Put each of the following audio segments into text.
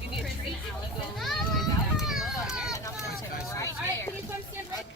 give you a treat. Allie, go down, take a photo, and I'm going to sit right there. Can you come stand right?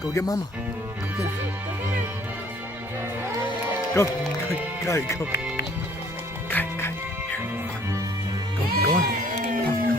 Go get Mama. Go get her. Go, Kai, go. Kai, here, come on. Go on. Come on, go.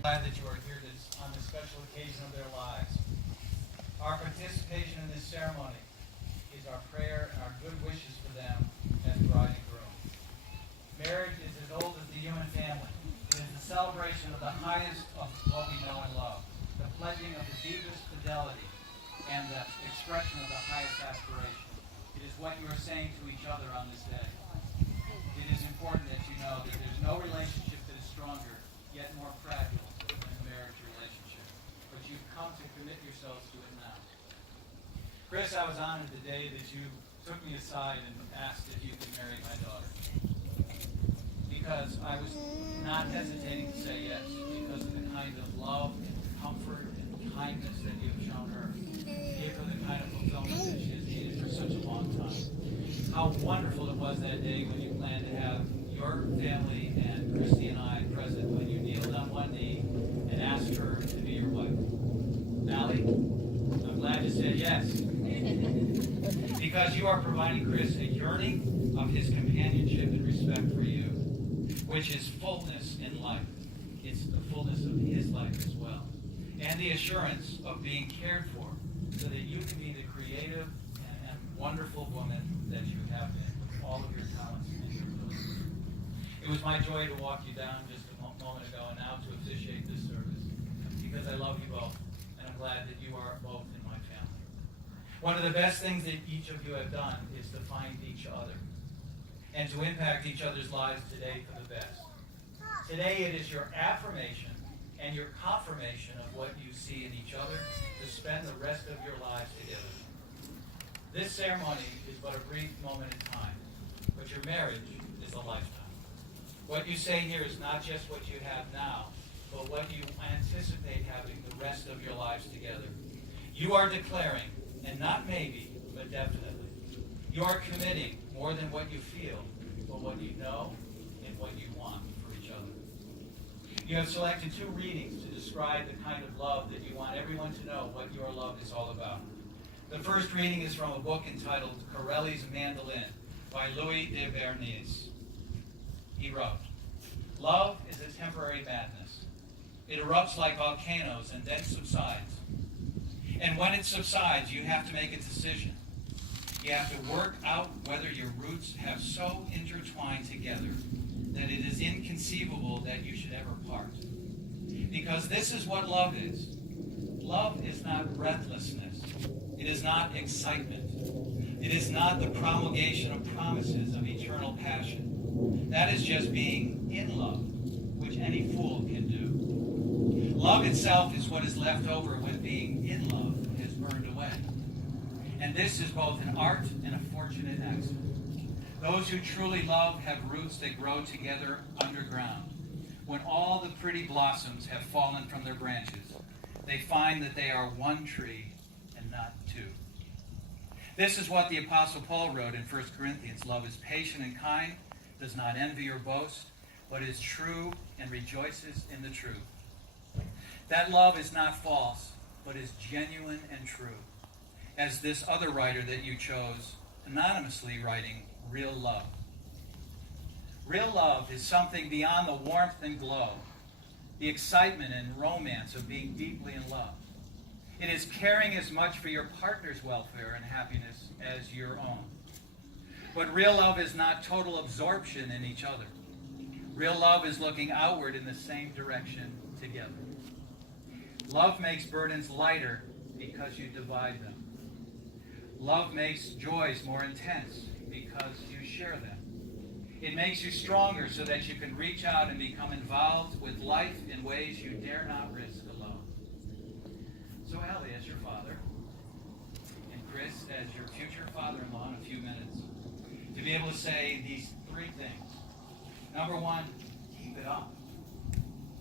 Glad that you are here on this special occasion of their lives. Our participation in this ceremony is our prayer and our good wishes for them as bride and groom. Marriage is as old as the human family. It is the celebration of the highest of what we know and love, the pledging of the deepest fidelity, and the expression of the highest aspiration. It is what you are saying to each other on this day. It is important that you know that there's no relationship that is stronger, yet more fragile than a marriage relationship. But you've come to commit yourselves to it now. Chris, I was honored the day that you took me aside and asked if you could marry my daughter. Because I was not hesitating to say yes, because of the kind of love and comfort and kindness that you have shown her. Gave her the kind of fulfillment that she has needed for such a long time. How wonderful it was that day when you planned to have your family and Christy and I present when you kneeled on one knee and asked her to be your wife. Allie, I'm glad you said yes. Because you are providing Chris a yearning of his companionship and respect for you, which is fullness in life. It's the fullness of his life as well. And the assurance of being cared for so that you can be the creative and wonderful woman that you have been with all of your talents and your abilities. It was my joy to walk you down just a moment ago and now to officiate this service because I love you both and I'm glad that you are both in my family. One of the best things that each of you have done is to find each other and to impact each other's lives today for the best. Today it is your affirmation and your confirmation of what you see in each other to spend the rest of your lives together. This ceremony is but a brief moment in time, but your marriage is a lifetime. What you say here is not just what you have now, but what you anticipate having the rest of your lives together. You are declaring, and not maybe, but definitely, you are committing more than what you feel, but what you know and what you want for each other. You have selected 2 readings to describe the kind of love that you want everyone to know what your love is all about. The first reading is from a book entitled Corelli's Mandolin by Louis de Bernis. He wrote, "Love is a temporary madness. It erupts like volcanoes and then subsides. And when it subsides, you have to make a decision. You have to work out whether your roots have so intertwined together that it is inconceivable that you should ever part. Because this is what love is. Love is not breathlessness. It is not excitement. It is not the promulgation of promises of eternal passion. That is just being in love, which any fool can do. Love itself is what is left over when being in love is burned away. And this is both an art and a fortunate accident. Those who truly love have roots that grow together underground. When all the pretty blossoms have fallen from their branches, they find that they are one tree and not two. This is what the Apostle Paul wrote in 1 Corinthians. Love is patient and kind, does not envy or boast, but is true and rejoices in the truth. That love is not false, but is genuine and true. As this other writer that you chose, anonymously writing, real love. Real love is something beyond the warmth and glow, the excitement and romance of being deeply in love. It is caring as much for your partner's welfare and happiness as your own. But real love is not total absorption in each other. Real love is looking outward in the same direction together. Love makes burdens lighter because you divide them. Love makes joys more intense because you share them. It makes you stronger so that you can reach out and become involved with life in ways you dare not risk alone. So Allie, as your father, and Chris, as your future father-in-law in a few minutes, to be able to say these three things. Number one, keep it up.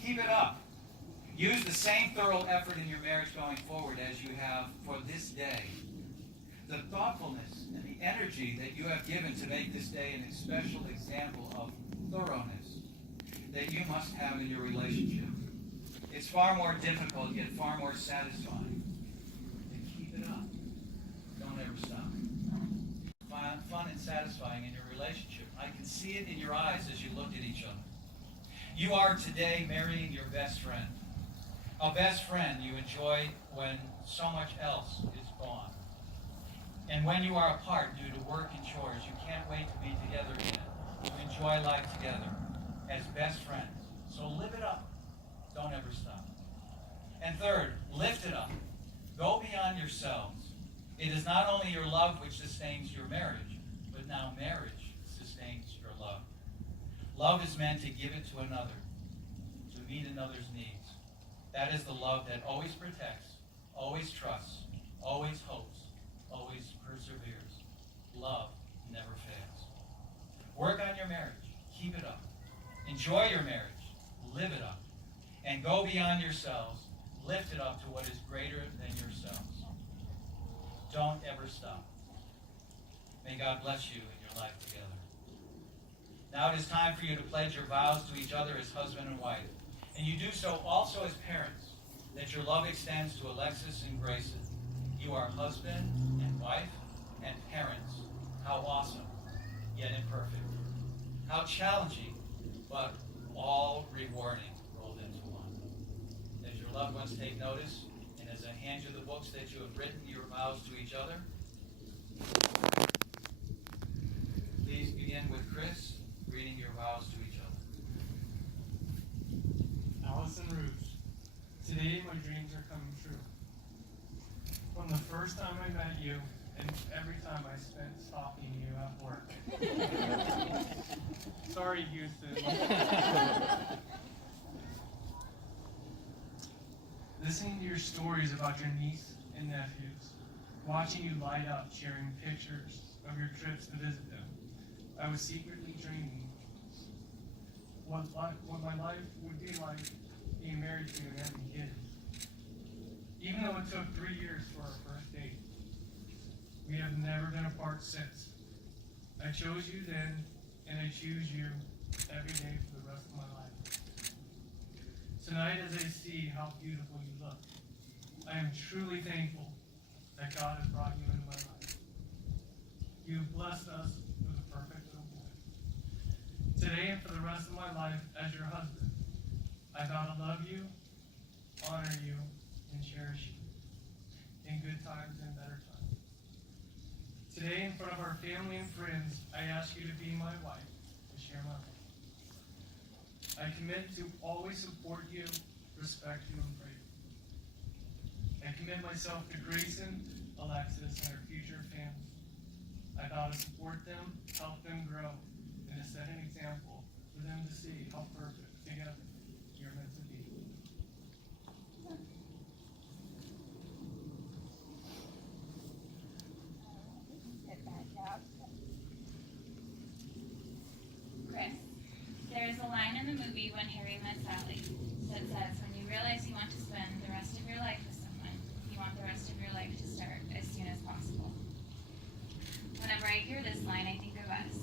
Keep it up. Use the same thorough effort in your marriage going forward as you have for this day. The thoughtfulness and the energy that you have given to make this day an special example of thoroughness that you must have in your relationship. It's far more difficult, yet far more satisfying. And keep it up. Don't ever stop. Fun and satisfying in your relationship. I can see it in your eyes as you look at each other. You are today marrying your best friend. A best friend you enjoy when so much else is gone. And when you are apart due to work and chores, you can't wait to be together again, to enjoy life together as best friends. So live it up. Don't ever stop. And third, lift it up. Go beyond yourselves. It is not only your love which sustains your marriage, but now marriage sustains your love. Love is meant to give it to another, to meet another's needs. That is the love that always protects, always trusts, always hopes, always perseveres. Love never fails. Work on your marriage. Keep it up. Enjoy your marriage. Live it up. And go beyond yourselves. Lift it up to what is greater than yourselves. Don't ever stop. May God bless you in your life together. Now it is time for you to pledge your vows to each other as husband and wife. And you do so also as parents, that your love extends to Alexis and Grayson. You are husband and wife and parents. How awesome, yet imperfect. How challenging, but all rewarding rolled into one. As your loved ones take notice, and as I hand you the books that you have written your vows to each other, please begin with Chris reading your vows to each other. Allison Rouge, today my dreams are coming true. From the first time I met you, and every time I spent stalking you at work. Sorry, Houston. Listening to your stories about your niece and nephews, watching you light up sharing pictures of your trips to visit them, I was secretly dreaming what my life would be like being married to and having kids. Even though it took 3 years for our first date, we have never been apart since. I chose you then, and I choose you every day for the rest of my life. Tonight, as I see how beautiful you look, I am truly thankful that God has brought you into my life. You've blessed us with a perfect little boy. Today and for the rest of my life as your husband, I vow to love you, honor you, and cherish you. in good times and better times. Today, in front of our family and friends, I ask you to be my wife and share my life. I commit to always support you, respect you, and pray. I commit myself to Grayson, Alexis, and our future family. I vow to support them, help them grow, and to set an example for them to see how perfect together you're meant to be. Chris, there is a line in the movie When Harry Met Sally that says, when you realize you want to spend the rest of your life with someone, you want the rest of your life to start as soon as possible. Whenever I hear this line, I think of us.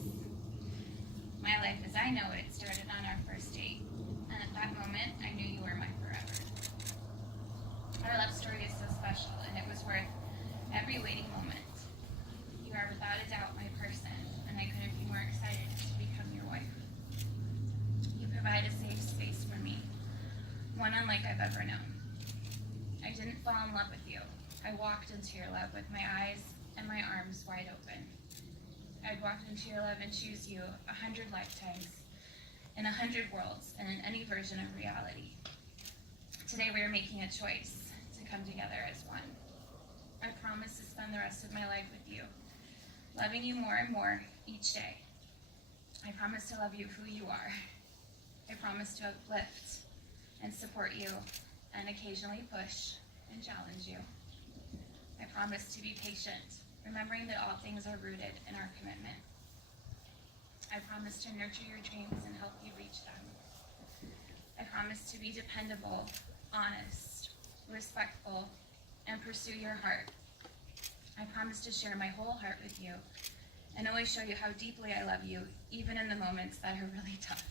My life as I know it started on our first date, and at that moment, I knew you were my forever. Our love story is so special, and it was worth every waiting moment. You are without a doubt my person, and I couldn't be more excited to become your wife. You provide a safe space for me, one unlike I've ever known. I didn't fall in love with you. I walked into your love with my eyes and my arms wide open. I'd walk into your love and choose you 100 lifetimes, in 100 worlds, and in any version of reality. Today we are making a choice to come together as one. I promise to spend the rest of my life with you, loving you more and more each day. I promise to love you who you are. I promise to uplift and support you, and occasionally push and challenge you. I promise to be patient, remembering that all things are rooted in our commitment. I promise to nurture your dreams and help you reach them. I promise to be dependable, honest, respectful, and pursue your heart. I promise to share my whole heart with you and always show you how deeply I love you, even in the moments that are really tough.